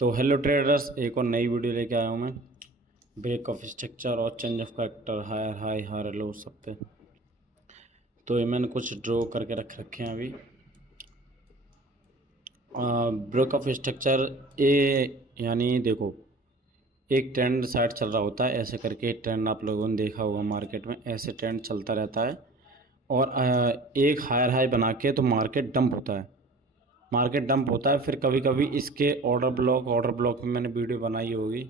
तो hello traders, एक और नई वीडियो लेके आया हूँ मैं। ब्रेक ऑफ स्ट्रक्चर और change of character, higher high higher low सब पे। तो ये मैंने कुछ ड्रॉ करके रखे हैं अभी। ब्रेक ऑफ स्ट्रक्चर ये यानी देखो, एक ट्रेंड साइड चल रहा होता है ऐसे करके। ट्रेंड आप लोगों ने देखा होगा मार्केट में, ऐसे ट्रेंड चलता रहता है। और एक हायर हाई बना के तो मार्केट डंप होता है। मार्केट डंप होता है, फिर कभी कभी इसके ऑर्डर ब्लॉक में मैंने वीडियो बनाई होगी,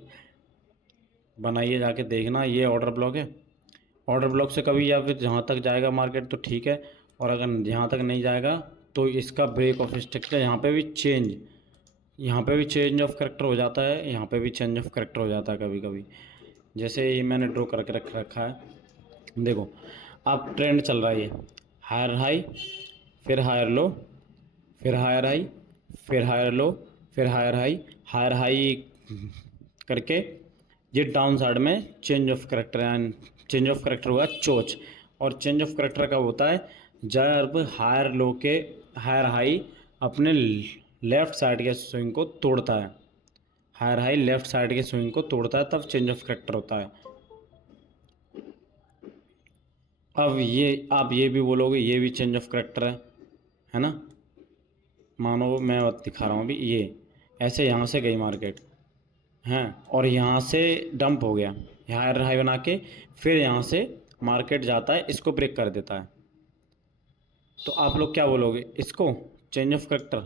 बनाइए जाके देखना। ये ऑर्डर ब्लॉक है। ऑर्डर ब्लॉक से कभी या फिर जहाँ तक जाएगा मार्केट तो ठीक है, और अगर यहाँ तक नहीं जाएगा तो इसका ब्रेक ऑफ स्ट्रक्चर, यहाँ पे भी चेंज ऑफ करेक्टर हो जाता है, यहाँ पे भी चेंज ऑफ करेक्टर हो जाता है कभी कभी। जैसे ये मैंने ड्रॉ करके रखा है, देखो। अब ट्रेंड चल रहा है ये हायर हाई, फिर हायर लो, फिर हायर हाई, फिर हायर लो, फिर हायर हाई करके ये डाउन साइड में change of character, and change of character हुआ चोच। और चेंज ऑफ करेक्टर कब होता है? जब हायर लो के हायर हाई अपने लेफ्ट साइड के स्विंग को तोड़ता है, हायर हाई लेफ्ट साइड के स्विंग को तोड़ता है, तब चेंज ऑफ करेक्टर होता है। अब ये आप ये भी बोलोगे ये भी चेंज ऑफ करेक्टर है ना। मानो मैं दिखा रहा हूँ अभी, ये ऐसे यहाँ से गई मार्केट हैं और यहाँ से डंप हो गया, हायर हाई बना के, फिर यहाँ से मार्केट जाता है, इसको ब्रेक कर देता है। तो आप लोग क्या बोलोगे इसको? Change of character.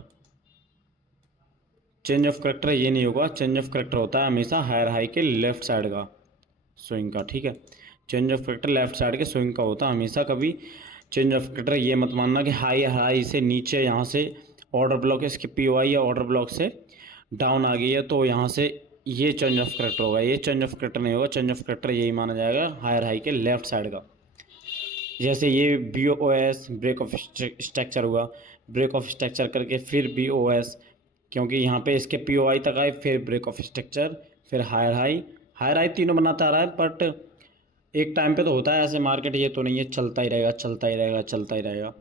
Change of character ये नहीं होगा। चेंज ऑफ करेक्टर होता है हमेशा हायर हाई के लेफ्ट साइड का स्विंग का, ठीक है। Change of character left side के स्विंग का होता है हमेशा। कभी चेंज ऑफ करेक्टर ये मत मानना कि हाई हाई से नीचे यहाँ से ऑर्डर ब्लॉक, इसके पीओआई या ऑर्डर ब्लॉक से डाउन आ गई है तो यहाँ से ये चेंज ऑफ करेक्टर होगा। ये चेंज ऑफ करेक्टर नहीं होगा। चेंज ऑफ करेक्टर यही माना जाएगा हायर हाई के लेफ्ट साइड का। जैसे ये B O S break of structure हुआ, ब्रेक ऑफ स्ट्रक्चर करके फिर बी ओ एस, क्योंकि यहाँ पे इसके पी ओ आई तक आए, फिर ब्रेक ऑफ स्ट्रक्चर, फिर हायर हाई तीनों बनाता आ रहा है। बट एक टाइम पे तो होता है ऐसे मार्केट, ये तो नहीं है चलता ही रहेगा चलता ही रहेगा चलता ही रहेगा,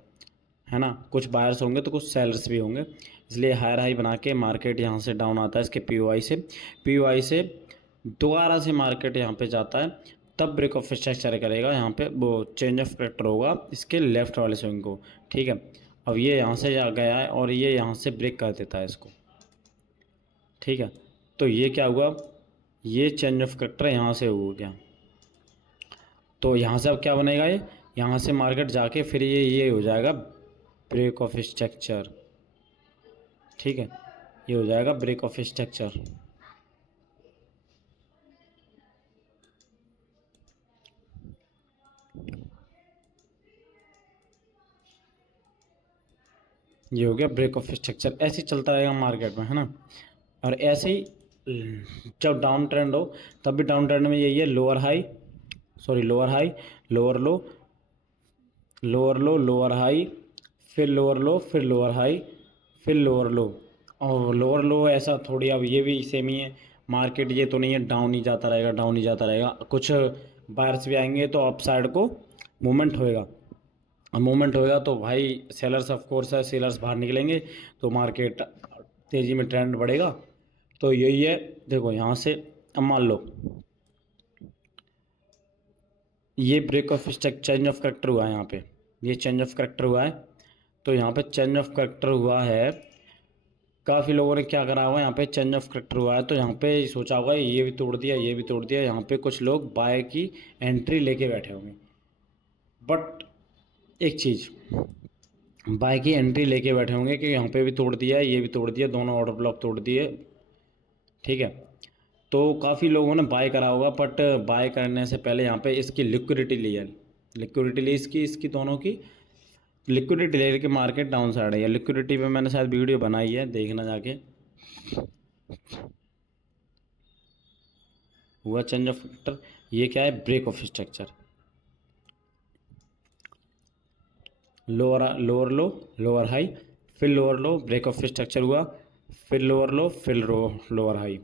है ना। कुछ बायर्स होंगे तो कुछ सेलर्स भी होंगे, इसलिए हायर हाई बना के मार्केट यहाँ से डाउन आता है इसके पीओआई से दोबारा से मार्केट यहाँ पे जाता है, तब ब्रेक ऑफ स्ट्रक्चर करेगा। यहाँ पे वो चेंज ऑफ करेक्टर होगा इसके लेफ्ट वाले स्विंग को, ठीक है। अब ये यहाँ से जा गया है और ये यहाँ से ब्रेक कर देता है इसको, ठीक है। तो ये क्या हुआ? ये चेंज ऑफ करेक्टर यहाँ से हो गया। तो यहाँ से अब क्या बनेगा? ये यहाँ से मार्केट जाके फिर ये हो जाएगा ब्रेक ऑफ स्ट्रक्चर, ठीक है। ये हो जाएगा ब्रेक ऑफ स्ट्रक्चर। ये हो गया ब्रेक ऑफ स्ट्रक्चर। ऐसे ही चलता रहेगा मार्केट में, है ना। और ऐसे ही जब डाउन ट्रेंड हो तब भी डाउन ट्रेंड में यही है, lower high, sorry lower high, lower low, lower low, lower high, फिर लोअर लो, फिर लोअर हाई, फिर लोअर लो। और लोअर लो ऐसा थोड़ी, अब ये भी सेम ही है मार्केट। ये तो नहीं है डाउन ही जाता रहेगा, डाउन ही जाता रहेगा। कुछ बायर्स भी आएंगे तो अप साइड को मूवमेंट होएगा। मूवमेंट होएगा तो भाई सेलर्स ऑफ कोर्स है, सेलर्स बाहर निकलेंगे तो मार्केट तेज़ी में ट्रेंड बढ़ेगा। तो यही है, देखो यहाँ से अब मान लो ये break of stock change of character हुआ है, यहाँ पे ये चेंज ऑफ करेक्टर हुआ है। तो यहाँ पे चेंज ऑफ करेक्टर हुआ है, काफ़ी लोगों ने क्या करा हुआ है, यहाँ पे चेंज ऑफ करेक्टर हुआ है तो यहाँ पे सोचा होगा ये भी तोड़ दिया, ये भी तोड़ दिया। यहाँ पे कुछ लोग बाय की एंट्री लेके बैठे होंगे। बट एक चीज़, बाय की एंट्री लेके बैठे होंगे कि यहाँ पे भी तोड़ दिया है, ये भी तोड़ दिया, दोनों ऑर्डर ब्लॉक तोड़ दिए, ठीक है। तो काफ़ी लोगों ने बाय करा होगा, बट बाय करने से पहले यहाँ पे इसकी लिक्विडिटी ली है। लिक्विडिटी ली इसकी इसकी दोनों की लिक्विडिटी ले के मार्केट डाउन साइड है। लिक्विडिटी पे मैंने शायद वीडियो बनाई है, देखना जाके। हुआ चेंज ऑफ फैक्टर, ये क्या है? Break of structure. Lower low, lower high, फिर lower low, break of structure हुआ, फिर लोअर लो, फिर लोअर हाई,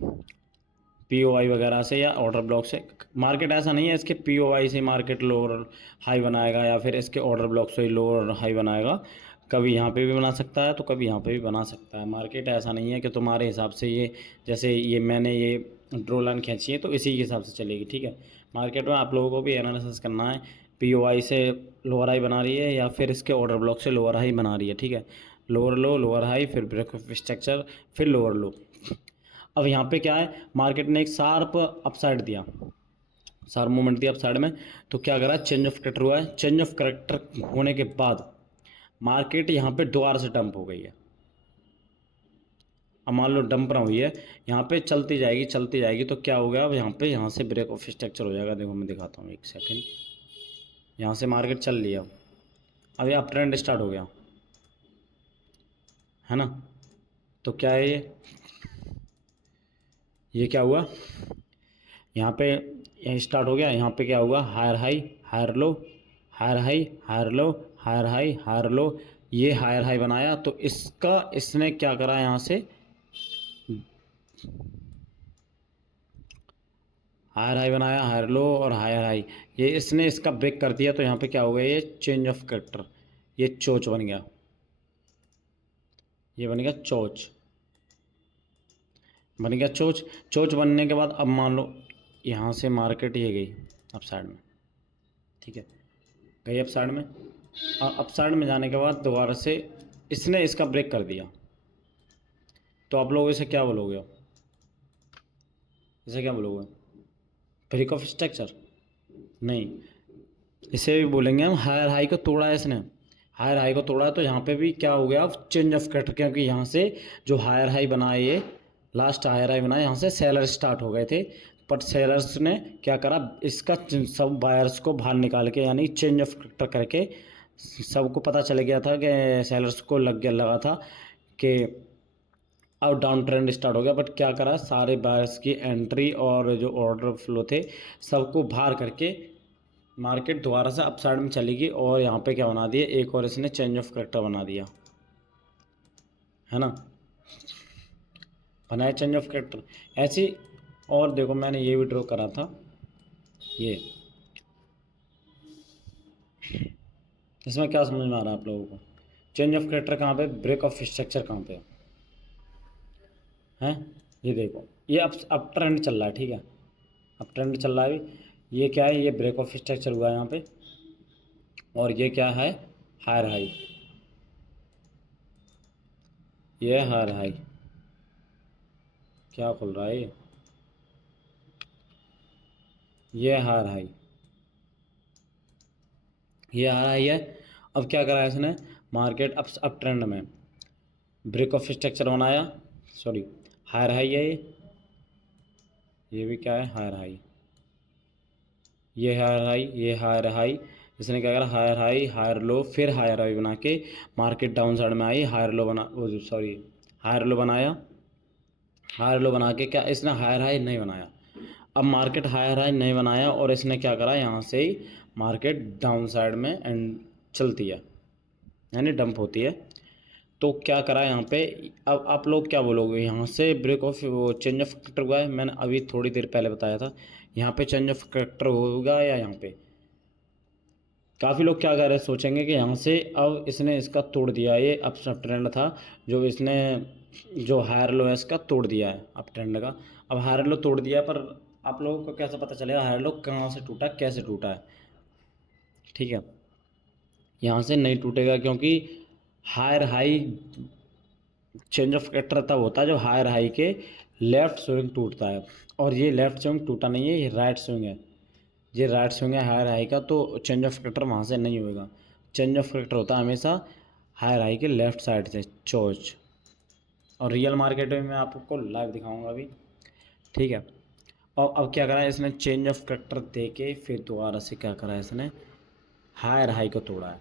पीओआई वगैरह से या ऑर्डर ब्लॉक से। मार्केट ऐसा नहीं है इसके पीओआई से मार्केट लोअर हाई बनाएगा या फिर इसके ऑर्डर ब्लॉक से लोअर हाई बनाएगा। कभी यहाँ पे भी बना सकता है तो कभी यहाँ पे भी बना सकता है। मार्केट ऐसा नहीं है कि तुम्हारे हिसाब से ये, जैसे ये मैंने ये ड्रो लाइन खींची है तो इसी के हिसाब से चलेगी, ठीक है। मार्केट में आप लोगों को भी एनालिसिस करना है, पीओआई से लोअर हाई बना रही है या फिर इसके ऑर्डर ब्लॉक से लोअर हाई बना रही है, ठीक है। लोअर लो, लोअर हाई, फिर ब्रेक ऑफ स्ट्रक्चर, फिर लोअर लो। अब यहाँ पे क्या है, मार्केट ने एक शार्प अपसाइड दिया, शार्प मूवमेंट दिया अपसाइड में, तो क्या करा, चेंज ऑफ करेक्टर हुआ है। चेंज ऑफ करेक्टर होने के बाद मार्केट यहाँ पे दोबारा से डंप हो गई है। अब मान लो डंप ना हुई है, यहाँ पे चलती जाएगी चलती जाएगी, तो क्या हो गया, अब यहाँ पे यहाँ से ब्रेक ऑफ स्ट्रक्चर हो जाएगा। देखो मैं दिखाता हूँ, एक सेकेंड। यहाँ से मार्केट चल लिया, अब ये अप ट्रेंड स्टार्ट हो गया है ना। तो क्या है ये क्या हुआ, यहाँ पे ये स्टार्ट हो गया, यहाँ पे क्या हुआ, higher high higher low, higher high higher low, higher high higher low, ये हायर हाई बनाया। तो इसका इसने क्या करा, यहाँ से हायर हाई बनाया, हायर लो और हायर हाई, ये इसने इसका ब्रेक कर दिया। तो यहाँ पे क्या हो गया, ये चेंज ऑफ करेक्टर, ये चोच बन गया, ये बन गया चोच, बन गया चोच। चोच बनने के बाद अब मान लो यहाँ से मार्केट ये गई अप साइड में, ठीक है, गई अप साइड में। और अप साइड में जाने के बाद दोबारा से इसने इसका ब्रेक कर दिया। तो आप लोग इसे क्या बोलोगे, अब इसे क्या बोलोगे, ब्रेक ऑफ स्ट्रक्चर नहीं, इसे भी बोलेंगे हम हायर हाई को तोड़ा है इसने, हायर हाई को तोड़ा है। तो यहाँ पे भी क्या हो गया, अब चेंज ऑफ करेक्टर, क्योंकि यहाँ से जो हायर हाई बनाए, ये लास्ट हायर हाई बनाए, यहाँ से सेलर स्टार्ट हो गए थे, बट सेलर्स ने क्या करा, इसका सब बायर्स को बाहर निकाल के, यानी चेंज ऑफ करेक्टर करके सबको पता चल गया था कि सेलर्स को लगा था कि अब डाउन ट्रेंड स्टार्ट हो गया। बट क्या करा, सारे बायर्स की एंट्री और जो ऑर्डर फ्लो थे सबको बाहर करके मार्केट दोबारा से अपसाइड में चलेगी। और यहाँ पे क्या बना दिया, एक और इसने चेंज ऑफ करेक्टर बना दिया है ना, बनाया चेंज ऑफ करेक्टर ऐसी। और देखो मैंने ये भी ड्रॉ करा था, ये इसमें क्या समझ में आ रहा है आप लोगों को, चेंज ऑफ करेक्टर कहाँ पे, ब्रेक ऑफ स्ट्रक्चर कहाँ पे है। ये देखो, ये अप ट्रेंड चल रहा है, ठीक है, अप ट्रेंड चल रहा है अभी। ये क्या है, ये ब्रेक ऑफ स्ट्रक्चर हुआ है यहाँ पे, और ये क्या है, हायर हाई, ये हायर हाई, क्या खुल रहा है ये हायर हाई, ये हायर हाई है। अब क्या करा है इसने, मार्केट अप ट्रेंड में ब्रेक ऑफ स्ट्रक्चर बनाया, सॉरी हायर हाई है ये भी क्या है, हायर हाई, ये हायर हाई, ये हायर हाई, इसने क्या करा, हायर हाई हायर लो, फिर हायर हाई बना के मार्केट डाउन साइड में आई, हायर लो बना, सॉरी हायर लो बनाया, हायर लो बना के क्या इसने हायर हाई नहीं बनाया। अब मार्केट हायर हाई नहीं बनाया और इसने क्या करा, यहाँ से ही मार्केट डाउन साइड में एंड चलती है, यानी डंप होती है। तो क्या करा यहाँ पे, अब आप लोग क्या बोलोगे, यहाँ से ब्रेक ऑफ वो चेंज ऑफ करेक्टर हुआ है, मैंने अभी थोड़ी देर पहले बताया था, यहाँ पे चेंज ऑफ करेक्टर होगा या यहाँ पे। काफ़ी लोग क्या कर रहे हैं, सोचेंगे कि यहाँ से अब इसने इसका तोड़ दिया, ये अप ट्रेंड था जो इसने जो हायर लो है इसका तोड़ दिया है अप ट्रेंड का। अब हायर लो तोड़ दिया, पर आप लोगों को कैसे पता चलेगा हायर लो कहाँ से टूटा, कैसे टूटा है, ठीक है। यहाँ से नहीं टूटेगा, क्योंकि higher high change of character तब होता है जब हायर हाई के लेफ्ट स्विंग टूटता है, और ये लेफ्ट स्विंग टूटा नहीं है, ये राइट स्विंग है, ये राइट स्विंग है हायर हाई का। तो चेंज ऑफ करेक्टर वहाँ से नहीं होएगा, चेंज ऑफ करेक्टर होता है हमेशा हायर हाई के लेफ्ट साइड से, चोच। और रियल मार्केट में मैं आपको लाइव दिखाऊंगा अभी, ठीक है। और अब क्या करा है इसने, चेंज ऑफ करेक्टर दे के फिर दोबारा से क्या करा है इसने, हायर हाई को तोड़ा है।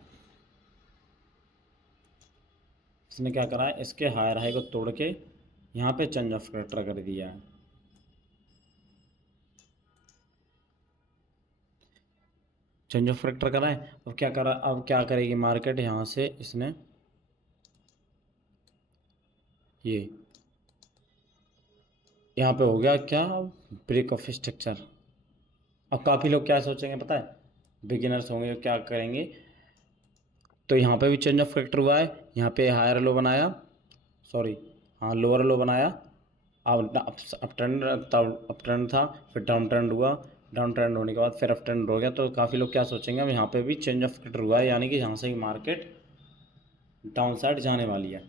इसने क्या करा है, इसके हायर हाई को तोड़ के यहाँ पे चेंज ऑफ करेक्टर कर दिया है। चेंज ऑफ करेक्टर करा है। अब क्या करा, अब क्या करेगी मार्केट, यहाँ से इसने ये यहाँ पे हो गया क्या, ब्रेक ऑफ स्ट्रक्चर। अब काफ़ी लोग क्या सोचेंगे पता है, बिगिनर्स होंगे क्या करेंगे, तो यहाँ पे भी चेंज ऑफ करेक्टर हुआ है, यहाँ पे हायर लो बनाया, सॉरी हाँ लोअर लो बनाया, अब अप ट्रेंड, तब अप ट्रेंड था, फिर डाउन ट्रेंड हुआ, डाउन ट्रेंड होने के बाद फिर अप ट्रेंड हो गया। तो काफ़ी लोग क्या सोचेंगे, अब यहाँ पे भी चेंज ऑफ करेक्टर हुआ है, यानी कि यहाँ से मार्केट डाउन साइड जाने वाली है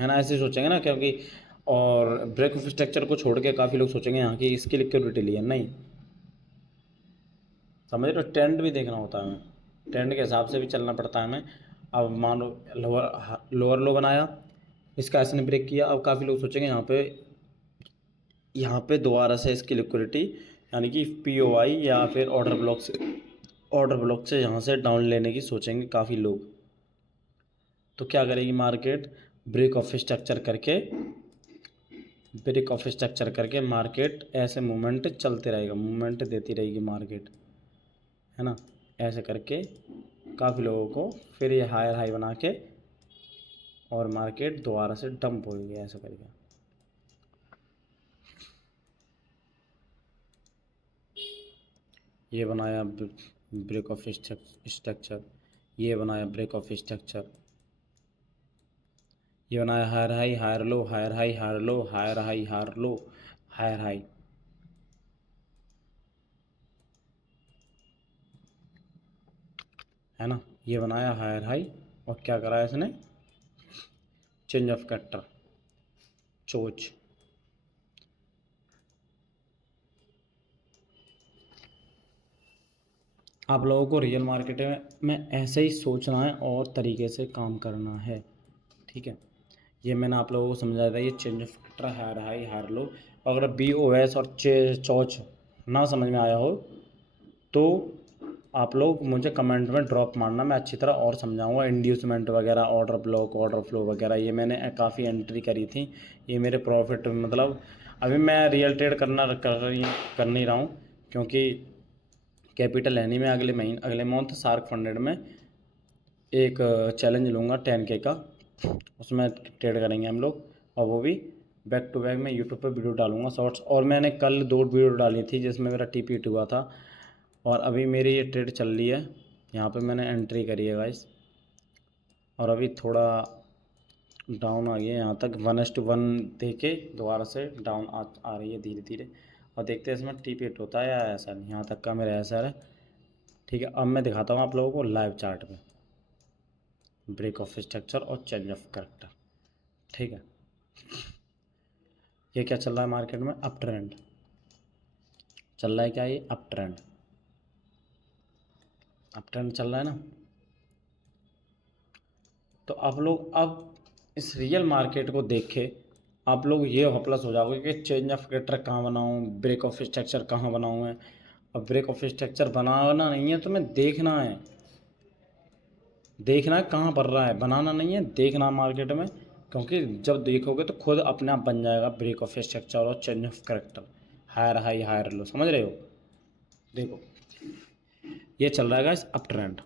ना, ऐसे सोचेंगे ना, क्योंकि और ब्रेक ऑफ स्ट्रक्चर को छोड़ के काफ़ी लोग सोचेंगे यहाँ की इसकी लिक्विडिटी ली है, नहीं, समझ रहे हो, ट्रेंड भी देखना होता है हमें, ट्रेंड के हिसाब से भी चलना पड़ता है हमें। अब मान लो लोअर लो बनाया, इसका ऐसे ने ब्रेक किया, अब काफ़ी लोग सोचेंगे यहाँ पे दोबारा से इसकी लिक्विडिटी यानी कि POI या फिर ऑर्डर ब्लॉक से यहाँ से डाउन लेने की सोचेंगे काफ़ी लोग। तो क्या करेगी मार्केट, ब्रेक ऑफ स्ट्रक्चर करके मार्केट ऐसे मूवमेंट चलते रहेगा, मूवमेंट देती रहेगी मार्केट, है ना, ऐसे करके काफ़ी लोगों को फिर ये हायर हाई बना के और मार्केट दोबारा से डंप होगी ऐसे करके। ये बनाया ब्रेक ऑफ स्ट्रक्चर, ये बनाया ब्रेक ऑफ स्ट्रक्चर, ये बनाया higher high higher low, higher high higher low, higher high higher low, higher high, है ना, ये बनाया हायर हाई, और क्या करा इसने, चेंज ऑफ कैरेक्टर, चोच। आप लोगों को रियल मार्केट में ऐसे ही सोचना है और तरीके से काम करना है, ठीक है। ये मैंने आप लोगों को समझाया था, ये change of character, higher high higher low. अगर BOS और चोच ना समझ में आया हो तो आप लोग मुझे कमेंट में ड्रॉप मारना, मैं अच्छी तरह और समझाऊंगा। इंड्यूसमेंट वगैरह, ऑर्डर ब्लॉक, ऑर्डर फ्लो वगैरह, ये मैंने काफ़ी एंट्री करी थी, ये मेरे प्रॉफिट, मतलब अभी मैं रियल ट्रेड कर नहीं रहा हूँ, क्योंकि कैपिटल है नहीं। मैं अगले मंथ शार्क फंडेड में एक चैलेंज लूँगा 10K का, उसमें ट्रेड करेंगे हम लोग, और वो भी बैक टू बैक मैं यूट्यूब पे वीडियो डालूंगा शॉर्ट्स। और मैंने कल 2 वीडियो डाली थी जिसमें मेरा TP हुआ था, और अभी मेरी ये ट्रेड चल रही है, यहाँ पे मैंने एंट्री करी है गाइस, और अभी थोड़ा डाउन आ गया यहाँ तक, 1:1 दे के दोबारा से डाउन आ रही है धीरे धीरे। और देखते हैं इसमें TP होता है या ऐसा नहीं, यहाँ तक का मेरा ऐसा है, ठीक है। अब मैं दिखाता हूँ आप लोगों को लाइव चार्ट में ब्रेक ऑफ स्ट्रक्चर और चेंज ऑफ कैरेक्टर, ठीक है। ये क्या चल रहा है मार्केट में, अप ट्रेंड चल रहा है, क्या ये अप ट्रेंड चल रहा है ना। तो आप लोग अब इस रियल मार्केट को देख के आप लोग ये होपलेस हो जाओगे कि चेंज ऑफ कैरेक्टर कहाँ बनाऊँ, ब्रेक ऑफ स्ट्रक्चर कहाँ बनाऊँ मैं। अब ब्रेक ऑफ स्ट्रक्चर बनाना नहीं है, तुम्हें देखना है कहाँ बढ़ रहा है, बनाना नहीं है, देखना मार्केट में, क्योंकि जब देखोगे तो खुद अपने आप बन जाएगा ब्रेक ऑफ स्ट्रक्चर और change of character, higher high higher low, समझ रहे हो। देखो ये चल रहा है गाइस अप ट्रेंड,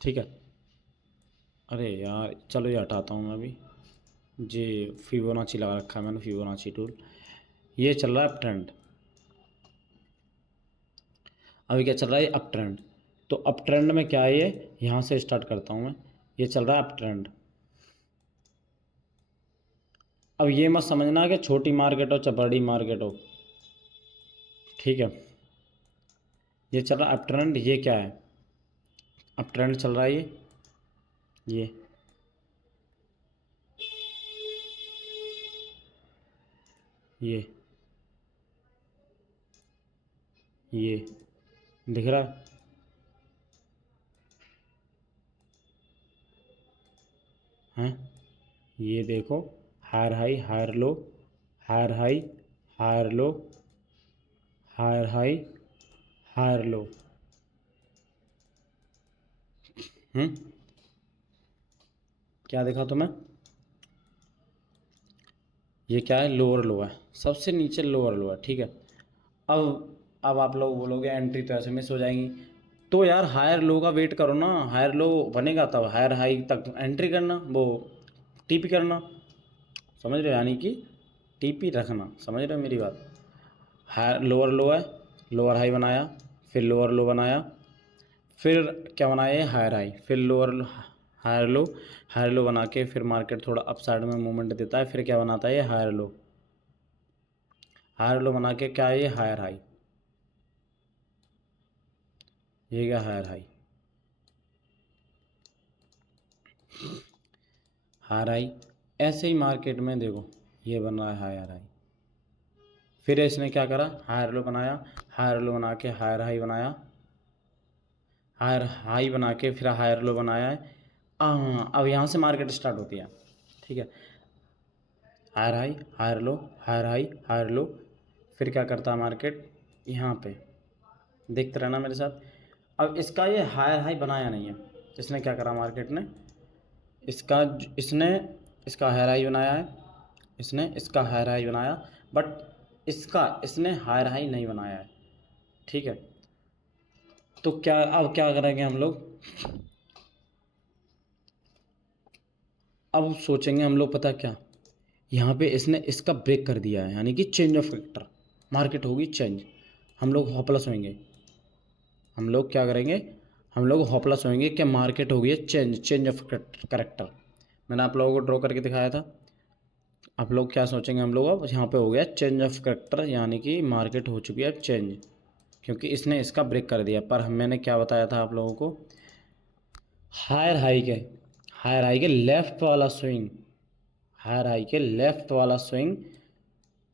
ठीक है। अरे यार चलो ये हटाता हूँ मैं अभी, जी फिबोनाची लगा रखा है मैंने, फिबोनाची टूल। ये चल रहा है अप ट्रेंड, अभी क्या चल रहा है अप ट्रेंड। तो अप ट्रेंड में क्या है, ये यहाँ से स्टार्ट करता हूँ मैं, ये चल रहा है अप ट्रेंड। अब ये मत समझना कि छोटी मार्केट हो चाहे बड़ी मार्केट हो, ठीक है। ये चल रहा है अप ट्रेंड, ये क्या है, अप ट्रेंड चल रहा है ये ये ये दिख रहा है, ये देखो, higher high higher low, higher high higher low, higher high higher low, क्या देखा तुम्हें, ये क्या है, लोअर लो है, सबसे नीचे लोअर लो है, ठीक है। अब आप लोग बोलोगे एंट्री तो ऐसे मिस हो जाएंगी, तो यार हायर लो का वेट करो ना, हायर लो बनेगा तब हायर हाई तक एंट्री करना, वो TP करना, समझ रहे हो, यानी कि TP रखना, समझ रहे हो मेरी बात। हायर लोअर लो है, लोअर हाई बनाया, फिर लोअर लो बनाया, फिर क्या बनाया है, हायर हाई, फिर lower higher low, higher low बना के फिर मार्केट थोड़ा अप साइड में मूवमेंट देता है, फिर क्या बनाता है ये हायर लो, हायर लो बना के क्या है ये हायर हाई, ये क्या हायर हाई, हायर हाई। ऐसे ही मार्केट में देखो ये बन रहा है हायर हाई, फिर इसने क्या करा, हायर लो बनाया, हायर लो बना के हायर हाई बनाया, हायर हाई बना के फिर हायर लो बनाया है। अब यहाँ से मार्केट स्टार्ट होती है, ठीक है, higher high, higher low, higher high, higher low, फिर क्या करता है मार्केट यहाँ पे, देखते रहना मेरे साथ। अब इसका ये हायर हाई बनाया नहीं है, इसने क्या करा मार्केट ने, इसका इसने इसका हायर हाई बनाया है, इसने इसका हायर हाई बनाया, बट इसका इसने हायर हाई नहीं बनाया है, ठीक है। तो क्या अब क्या करेंगे हम लोग, अब सोचेंगे हम लोग, पता क्या, यहाँ पे इसने इसका ब्रेक कर दिया है, यानी कि चेंज ऑफ फैक्टर, मार्केट होगी चेंज, हम लोग हॉपलेस होंगे, हम लोग क्या करेंगे, हम लोग हॉपलेस होंगे कि मार्केट हो गई है चेंज, चेंज ऑफ करेक्टर। मैंने आप लोगों को ड्रॉ करके दिखाया था, आप लोग क्या सोचेंगे, हम लोग अब यहाँ पे हो गया चेंज ऑफ करेक्टर, यानी कि मार्केट हो चुकी है चेंज, क्योंकि इसने इसका ब्रेक कर दिया। पर मैंने क्या बताया था आप लोगों को, हायर हाई के, हायर हाई के लेफ्ट वाला स्विंग, हायर हाई के लेफ्ट वाला स्विंग,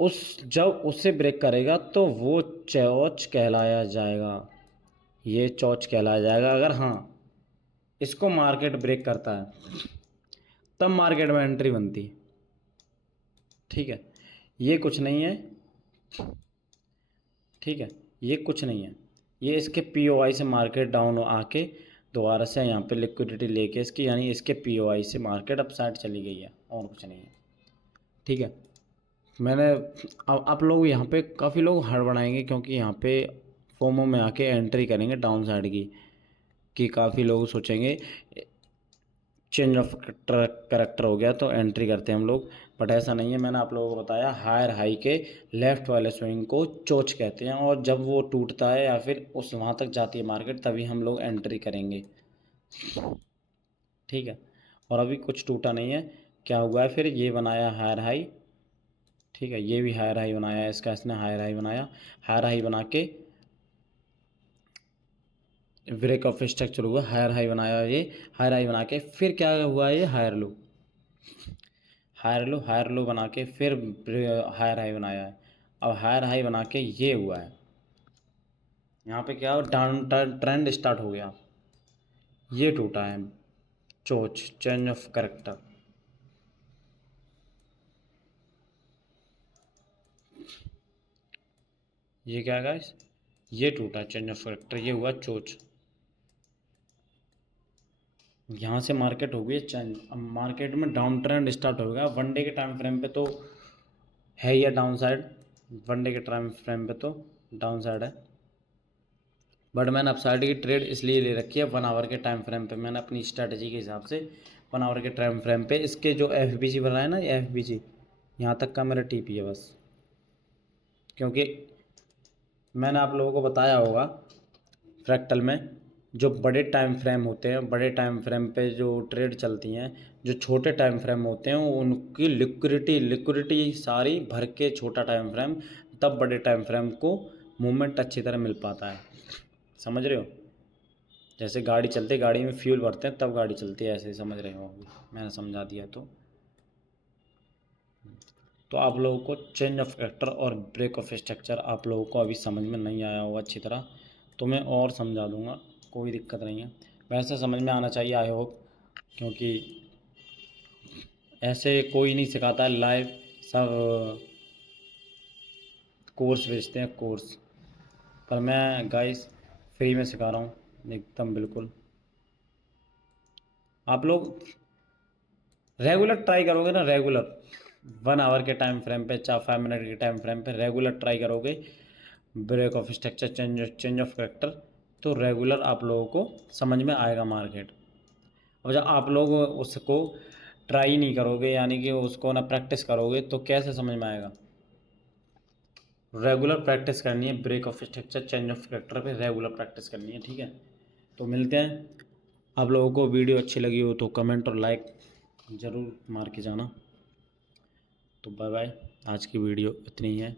उस जब उसे ब्रेक करेगा तो वो चौच कहलाया जाएगा, ये चौच कहलाया जाएगा। अगर हाँ इसको मार्केट ब्रेक करता है तब मार्केट में एंट्री बनती है, ठीक है। ये कुछ नहीं है, ठीक है, ये कुछ नहीं है, ये इसके पीओआई से मार्केट डाउन आके दोबारा से यहाँ पे लिक्विडिटी लेके इसकी, यानी इसके पीओआई से मार्केट अप साइड चली गई है, और कुछ नहीं है, ठीक है। मैंने अब आप लोग यहाँ पे काफ़ी लोग हड़बड़ाएंगे, क्योंकि यहाँ पे फोमो में आके एंट्री करेंगे डाउन साइड की, कि काफ़ी लोग सोचेंगे चेंज ऑफ करेक्टर हो गया तो एंट्री करते हैं हम लोग, बट ऐसा नहीं है। मैंने आप लोगों को बताया हायर हाई के लेफ़्ट वाले स्विंग को चोच कहते हैं, और जब वो टूटता है या फिर उस वहाँ तक जाती है मार्केट तभी हम लोग एंट्री करेंगे, ठीक है। और अभी कुछ टूटा नहीं है, क्या हुआ है फिर, ये बनाया हायर हाई, ठीक है, ये भी हायर हाई बनाया है इसका, इसने हायर हाई बनाया, हायर हाई बना के ब्रेक ऑफ स्ट्रक्चर हुआ, हायर हाई बनाया, ये हायर हाई बना के फिर क्या हुआ, ये higher low, higher low, higher low बना के फिर हायर हाई बनाया है। अब हायर हाई बना के ये हुआ है, यहाँ पे क्या डाउन ट्रेंड स्टार्ट हो गया, ये टूटा है चोच, चेंज ऑफ करेक्टर, ये क्या गाइस, ये टूटा चेंज ऑफ करेक्टर, ये हुआ चोच, यहाँ से मार्केट हो गई चेंज। अब मार्केट में डाउन ट्रेंड स्टार्ट हो गया, वन डे के टाइम फ्रेम पे तो है या डाउन साइड, वन डे के टाइम फ्रेम पे तो डाउन साइड है, बट मैंने अपसाइड की ट्रेड इसलिए ले रखी है 1 आवर के टाइम फ्रेम पे, मैंने अपनी स्ट्रेटजी के हिसाब से 1 आवर के टाइम फ्रेम पे इसके जो एफ बी जी बन रहा है ना, ये एफ बी जी यहाँ तक का मेरा टी पी है बस, क्योंकि मैंने आप लोगों को बताया होगा फ्रैक्टल में जो बड़े टाइम फ्रेम होते हैं, बड़े टाइम फ्रेम पे जो ट्रेड चलती हैं, जो छोटे टाइम फ्रेम होते हैं उनकी लिक्विडिटी लिक्विडिटी सारी भर के छोटा टाइम फ्रेम, तब बड़े टाइम फ्रेम को मूवमेंट अच्छी तरह मिल पाता है, समझ रहे हो। जैसे गाड़ी चलती है, गाड़ी में फ्यूल भरते हैं तब गाड़ी चलती है, ऐसे ही समझ रहे हो, अभी मैंने समझा दिया तो आप लोगों को चेंज ऑफ फैक्टर और ब्रेक ऑफ स्ट्रक्चर आप लोगों को अभी समझ में नहीं आया होगा अच्छी तरह, तो मैं और समझा दूंगा, कोई दिक्कत नहीं है। वैसे समझ में आना चाहिए आई होप, क्योंकि ऐसे कोई नहीं सिखाता है लाइव, सब कोर्स बेचते हैं कोर्स, पर मैं गाइस फ्री में सिखा रहा हूँ एकदम बिल्कुल। आप लोग रेगुलर ट्राई करोगे ना, रेगुलर 1 आवर के टाइम फ्रेम पे, 5 मिनट के टाइम फ्रेम पे रेगुलर ट्राई करोगे break of structure, change of character, तो रेगुलर आप लोगों को समझ में आएगा मार्केट। और जब आप लोग उसको ट्राई नहीं करोगे, यानी कि उसको ना प्रैक्टिस करोगे, तो कैसे समझ में आएगा। रेगुलर प्रैक्टिस करनी है break of structure, change of character पे रेगुलर प्रैक्टिस करनी है, ठीक है। तो मिलते हैं। आप लोगों को वीडियो अच्छी लगी हो तो कमेंट और लाइक ज़रूर मार के जाना। तो बाय बाय, आज की वीडियो इतनी ही है।